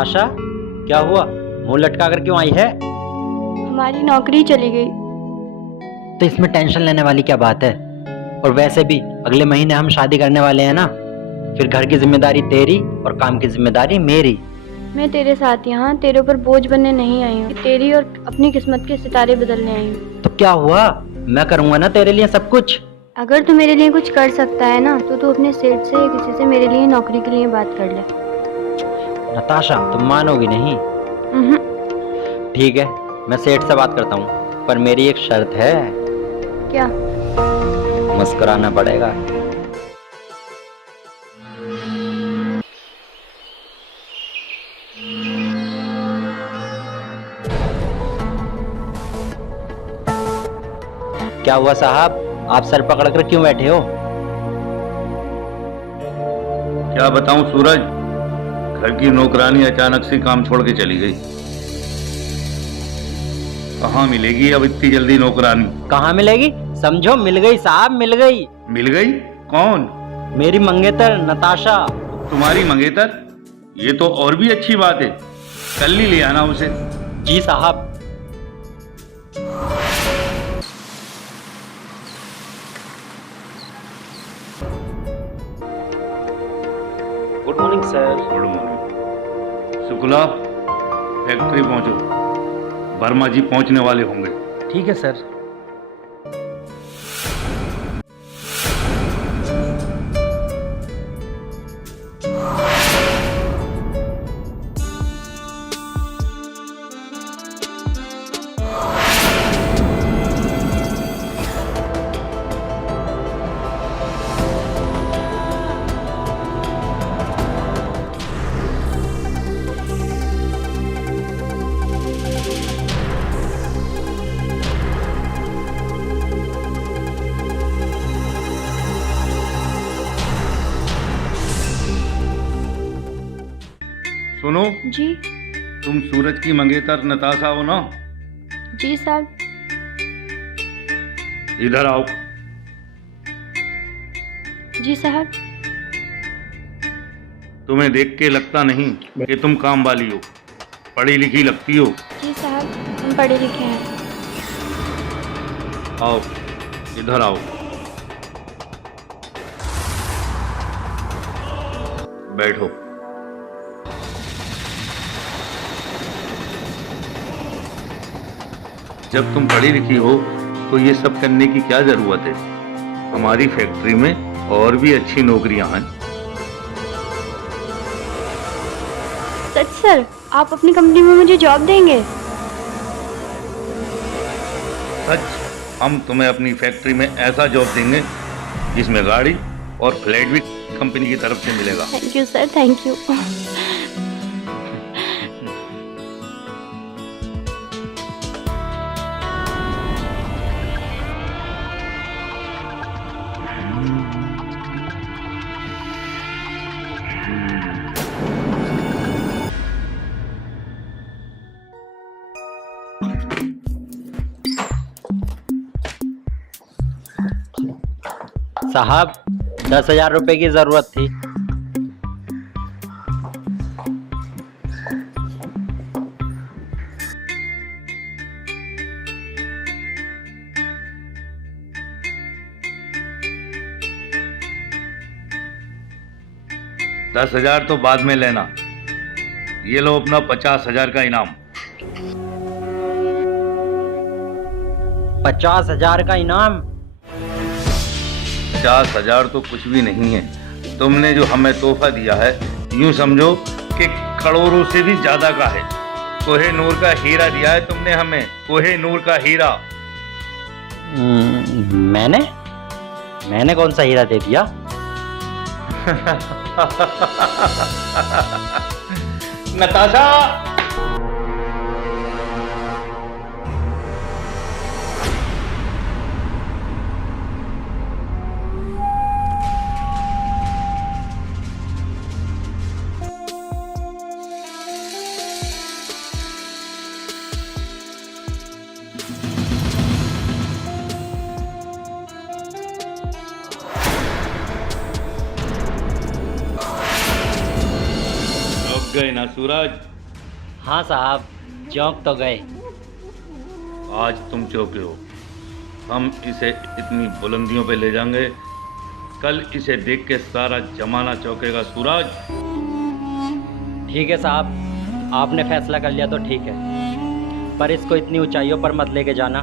नताशा, क्या हुआ? मुंह लटका कर क्यों आई है? हमारी नौकरी चली गई। तो इसमें टेंशन लेने वाली क्या बात है? और वैसे भी अगले महीने हम शादी करने वाले हैं ना, फिर घर की जिम्मेदारी तेरी और काम की जिम्मेदारी मेरी। मैं तेरे साथ यहाँ तेरे ऊपर बोझ बनने नहीं आई हूँ, तेरी और अपनी किस्मत के सितारे बदलने आई हूँ। तो क्या हुआ, मैं करूंगा ना तेरे लिए सब कुछ। अगर तू मेरे लिए कुछ कर सकता है ना, तो तू अपने सेठ से या किसी से मेरे लिए नौकरी के लिए बात कर ले। नताशा, तुम मानोगी नहीं। उहुं। ठीक है, मैं सेठ से बात करता हूँ, पर मेरी एक शर्त है। क्या? मुस्कुराना पड़ेगा। क्या हुआ साहब, आप सर पकड़कर क्यों बैठे हो? क्या बताऊं सूरज, घर की नौकरानी अचानक से काम छोड़ के चली गई। कहाँ मिलेगी अब इतनी जल्दी नौकरानी? कहाँ मिलेगी? समझो मिल गई साहब, मिल गई। मिल गई? कौन? मेरी मंगेतर नताशा। तुम्हारी मंगेतर? ये तो और भी अच्छी बात है, कल ही ले आना उसे। जी साहब। Good morning sir. Good morning. Shukla, factory पहुंचो, वर्मा जी पहुंचने वाले होंगे। ठीक है सर। सुनो, जी। तुम सूरज की मंगेतर नताशा हो ना? जी साहब। इधर आओ। जी साहब। तुम्हें देख के लगता नहीं कि तुम काम वाली हो, पढ़ी लिखी लगती हो। जी साहब, हम पढ़े लिखे हैं। आओ, इधर आओ, बैठो। जब तुम पढ़ी लिखी हो तो ये सब करने की क्या जरूरत है? हमारी फैक्ट्री में और भी अच्छी नौकरियां हैं। सच सर, आप अपनी कंपनी में मुझे जॉब देंगे? सच, हम तुम्हें अपनी फैक्ट्री में ऐसा जॉब देंगे जिसमें गाड़ी और फ्लैट भी कंपनी की तरफ से मिलेगा। Thank you sir, thank you. साहब, 10,000 रुपए की जरूरत थी। दस 10,000 तो बाद में लेना। ये लो अपना 50,000 का इनाम। 50,000 का इनाम? 50,000 तो कुछ भी नहीं है। तुमने जो हमें तोहफा दिया है, यूं समझो कि करोड़ों से भी ज्यादा का है। कोहे नूर का हीरा दिया है तुमने हमें, कोहे नूर का हीरा। मैंने कौन सा हीरा दे दिया? नताशा, गए ना सूरज। हाँ साहब, चौंक तो गए। आज तुम चौके हो। हम इसे इतनी बुलंदियों पे ले जाएंगे, कल इसे देख के सारा जमाना चौंकेगा सूरज। ठीक है साहब, आपने फैसला कर लिया तो ठीक है, पर इसको इतनी ऊंचाइयों पर मत लेके जाना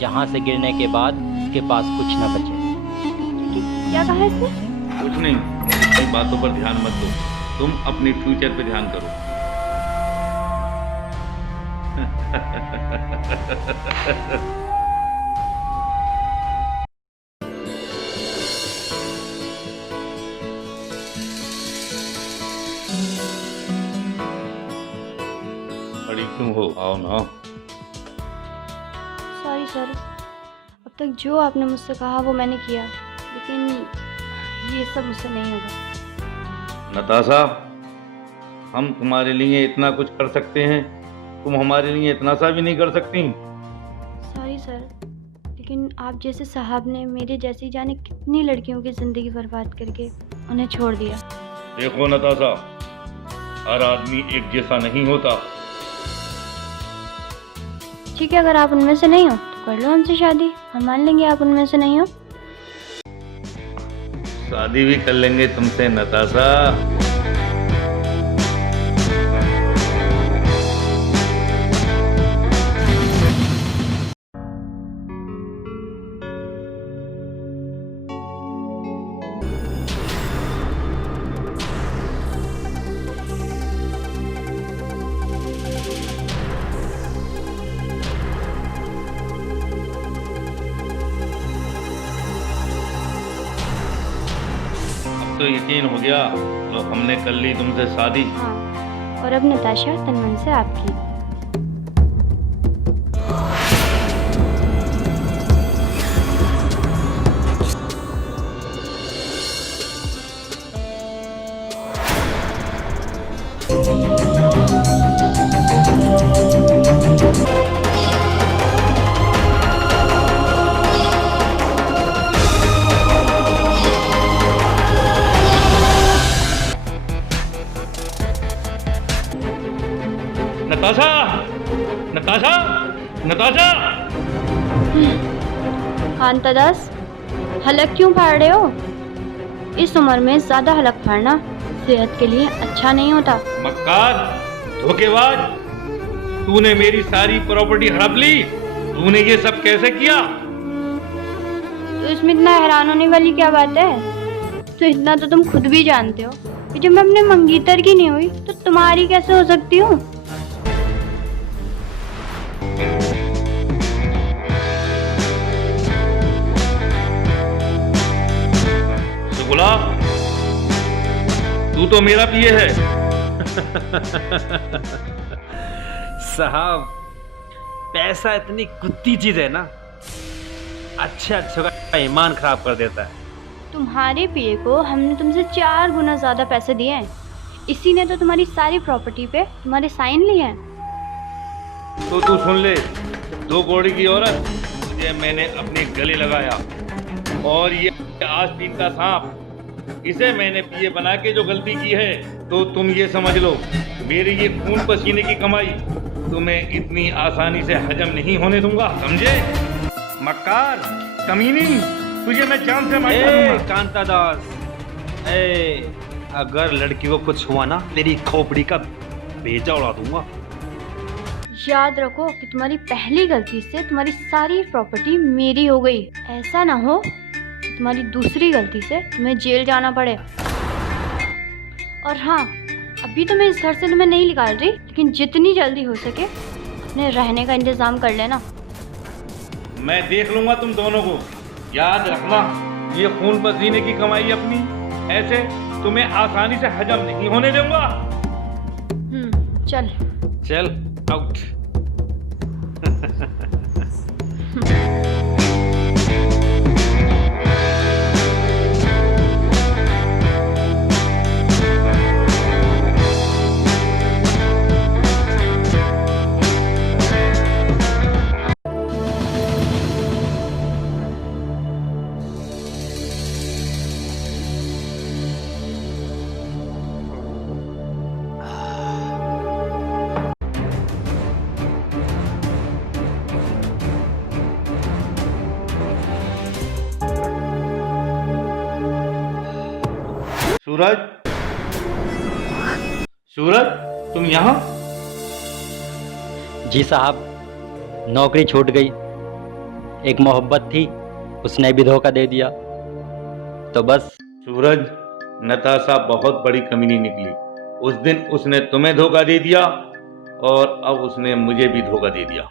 जहाँ से गिरने के बाद इसके पास कुछ ना बचे। क्या कहा इसने? कुछ नहीं, इन बातों पर ध्यान मत दो, तुम अपनी फ्यूचर पे ध्यान करो। खड़ी क्यों हो, आओ ना। सॉरी सर, अब तक जो आपने मुझसे कहा वो मैंने किया, लेकिन ये सब मुझसे नहीं होगा। नताशा, हम तुम्हारे लिए इतना कुछ कर सकते हैं, तुम हमारे लिए इतना सा भी नहीं कर सकती। सॉरी सर, लेकिन आप जैसे साहब ने मेरे जैसी जाने कितनी लड़कियों की ज़िंदगी बर्बाद करके उन्हें छोड़ दिया। देखो नताशा, हर आदमी एक जैसा नहीं होता। ठीक है, अगर आप उनमें से नहीं हो तो कर लो हमसे शादी, हम मान लेंगे आप उनमें से नहीं हो। शादी भी कर लेंगे तुमसे नताशा। तो यकीन हो गया, तो हमने कर ली तुमसे शादी। हाँ, और अब नताशा तन मन से आपकी। नताशा, नताशा, नताशा। कांता दास, हलक क्यों फाड़ रहे हो? इस उम्र में ज्यादा हलक फाड़ना सेहत के लिए अच्छा नहीं होता। मक्कार, धोखेबाज, तूने मेरी सारी प्रॉपर्टी हड़प ली। तूने ये सब कैसे किया? तो इसमें इतना हैरान होने वाली क्या बात है? तो इतना तो तुम खुद भी जानते हो कि जब मैं अपने मंगीतर की नहीं हुई तो तुम्हारी कैसे हो सकती हूँ? शुक्ला, तू तो मेरा पिए है। साहब, पैसा इतनी कुत्ती चीज है ना, अच्छे अच्छे का ईमान खराब कर देता है। तुम्हारे पिए को हमने तुमसे 4 गुना ज्यादा पैसे दिए हैं, इसी ने तो तुम्हारी सारी प्रॉपर्टी पे तुम्हारे साइन लिए हैं। तो तू सुन ले, 2 कौड़ी की औरत, मुझे मैंने अपने गले लगाया, और ये आस्तीन का सांप, इसे मैंने पिए बना के जो गलती की है, तो तुम ये समझ लो, मेरी ये खून पसीने की कमाई तुम्हें इतनी आसानी से हजम नहीं होने दूंगा, समझे? मक्कार, कमीनी, तुझे मैं जान से मार दूंगा। कांता दास, अगर लड़की को कुछ हुआ ना, तेरी खोपड़ी का बेजा उड़ा दूंगा। याद रखो कि तुम्हारी पहली गलती से तुम्हारी सारी प्रॉपर्टी मेरी हो गई। ऐसा ना हो कि तुम्हारी दूसरी गलती से तुम्हें जेल जाना पड़े। और हाँ, अभी तो मैं इस घर से तुम्हें नहीं निकाल रही, लेकिन जितनी जल्दी हो सके अपने रहने का इंतजाम कर लेना। मैं देख लूंगा तुम दोनों को, याद रखना, ये खून पसीने की कमाई अपनी ऐसे तुम्हें आसानी से हजम नहीं होने दूंगा। चल चल आउट। सूरज, सूरज, तुम यहाँ? जी साहब, नौकरी छूट गई। एक मोहब्बत थी, उसने भी धोखा दे दिया, तो बस। सूरज, नताशा बहुत बड़ी कमीनी निकली। उस दिन उसने तुम्हें धोखा दे दिया और अब उसने मुझे भी धोखा दे दिया।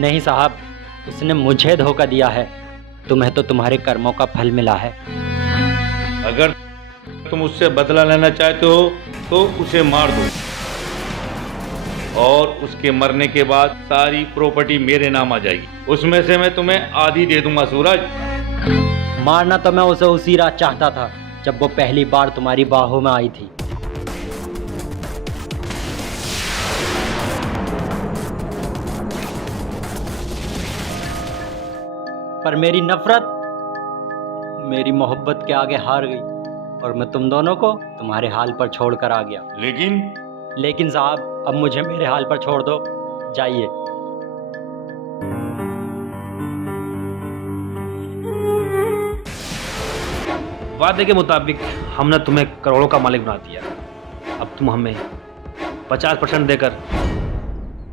नहीं साहब, उसने मुझे धोखा दिया है। तुम्हें तो तुम्हारे कर्मों का फल मिला है। अगर तुम उससे बदला लेना चाहते हो तो उसे मार दो और उसके मरने के बाद सारी प्रॉपर्टी मेरे नाम आ जाएगी। उसमें से मैं तुम्हें आधी दे दूंगा। सूरज, मारना तो मैं उसे उसी रात चाहता था जब वो पहली बार तुम्हारी बाहों में आई थी। पर मेरी नफरत मेरी मोहब्बत के आगे हार गई और मैं तुम दोनों को तुम्हारे हाल पर छोड़कर आ गया। लेकिन साहब, अब मुझे मेरे हाल पर छोड़ दो, जाइए। वादे के मुताबिक हमने तुम्हें करोड़ों का मालिक बना दिया। अब तुम हमें 50% देकर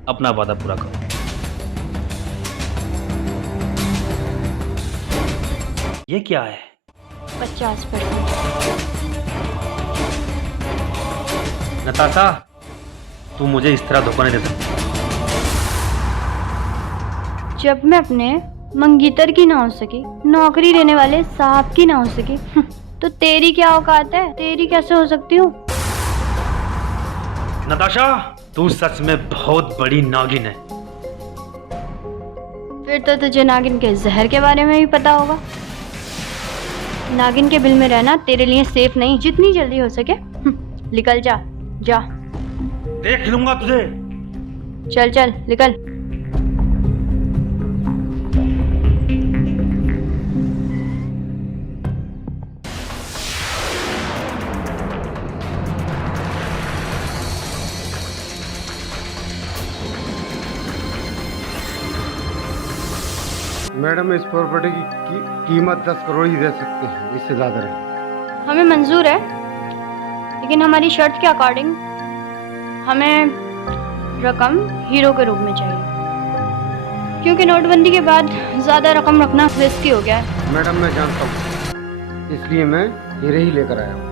अपना वादा पूरा करो। ये क्या है? 50%। नताशा, तू मुझे इस तरह धोखा नहीं दे सकती। जब मैं अपने मंगीतर की ना हो सकी, नौकरी देने वाले साहब की ना हो सकी, तो तेरी क्या औकात है? तेरी कैसे हो सकती हूँ? नताशा, तू सच में बहुत बड़ी नागिन है। फिर तो तुझे नागिन के जहर के बारे में भी पता होगा। नागिन के बिल में रहना तेरे लिए सेफ नहीं। जितनी जल्दी हो सके निकल जा। जा, देख लूंगा तुझे। चल चल निकल। मैडम, इस प्रॉपर्टी की कीमत 10 करोड़ ही दे सकते हैं, इससे ज़्यादा नहीं। हमें मंजूर है, लेकिन हमारी शर्त के अकॉर्डिंग हमें रकम हीरो के रूप में चाहिए, क्योंकि नोटबंदी के बाद ज़्यादा रकम रखना रिस्की हो गया है। मैडम, मैं जानता हूँ, इसलिए मैं हीरे ही लेकर आया हूँ।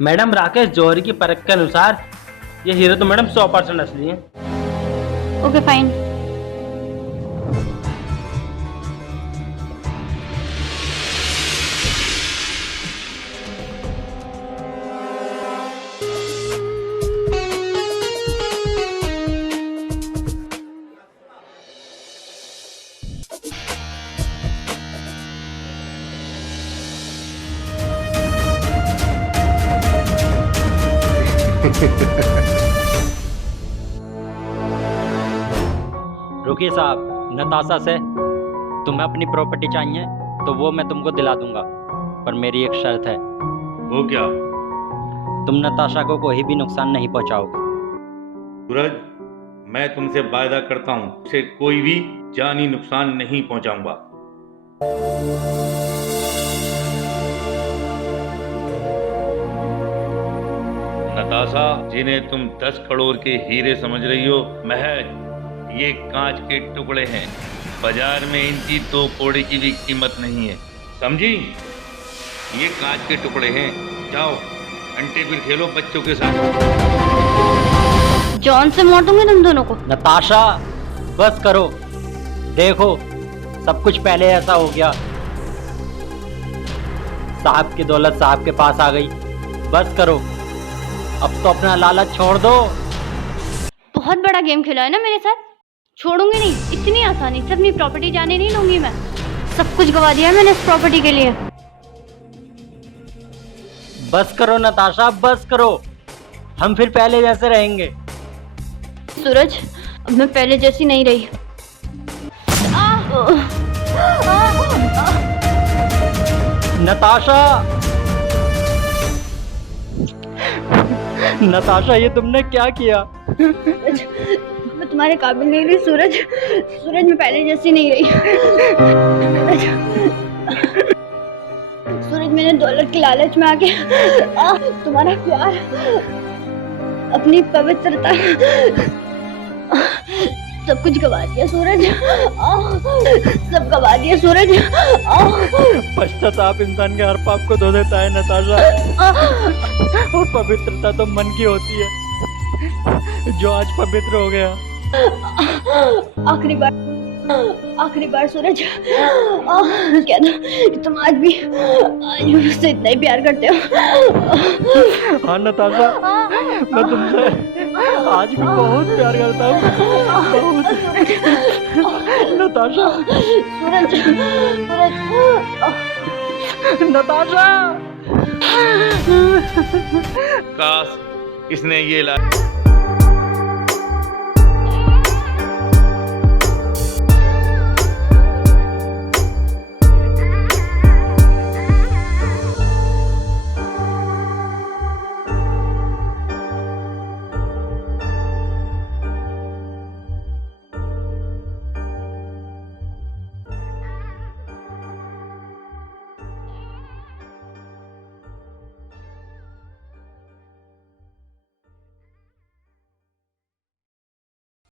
मैडम, राकेश जौहरी की परख के अनुसार ये हीरो तो मैडम 100% असली है। Okay fine. रुकिए साहब, नताशा से तुम्हें अपनी प्रॉपर्टी चाहिए तो वो मैं तुमको दिला दूंगा, पर मेरी एक शर्त है। वो क्या? तुम नताशा को कोई भी नुकसान नहीं पहुंचाओगे। सूरज, मैं तुमसे वायदा करता हूँ, उसे कोई भी जानी नुकसान नहीं पहुंचाऊंगा। नताशा, जिन्हें तुम 10 करोड़ के हीरे समझ रही हो, महज ये कांच के टुकड़े हैं। बाजार में इनकी 2 कौड़ी की भी कीमत नहीं है, समझी? ये कांच के टुकड़े हैं। जाओ, अंटे फिर खेलो बच्चों के साथ। जॉन से मारूंगे तुम दोनों को। नताशा, बस करो। देखो, सब कुछ पहले ऐसा हो गया। साहब की दौलत साहब के पास आ गई। बस करो। अब तो अपना लालच छोड़ दो। बहुत बड़ा गेम खेला है ना मेरे साथ, छोड़ूंगी नहीं, इतनी आसानी से अपनी प्रॉपर्टी जाने नहीं दूंगी मैं। सब कुछ गवा दिया है मैंने इस प्रॉपर्टी के लिए। बस करो नताशा, बस करो, हम फिर पहले जैसे रहेंगे। सूरज, अब मैं पहले जैसी नहीं रही। नताशा, नताशा ये तुमने क्या किया? मैं तुम्हारे काबिल नहीं रही सूरज। सूरज, मैं पहले जैसी नहीं रही। सूरज, मैंने दौलत के लालच में आके तुम्हारा प्यार, अपनी पवित्रता, सब कुछ गवा दिया सूरज। सब गवा दिया सूरज। पश्चाताप इंसान के हर पाप को धो देता है नताशा, और पवित्रता तो मन की होती है, जो आज पवित्र हो गया। आखिरी बार सूरज, क्या था कि तुम आज भी मुझसे इतना ही प्यार करते हो। हाँ नताशा, मैं तुमसे आज भी बहुत प्यार करता हूँ, बहुत। नताशा, सूरज, नताशा। काश इसने ये ला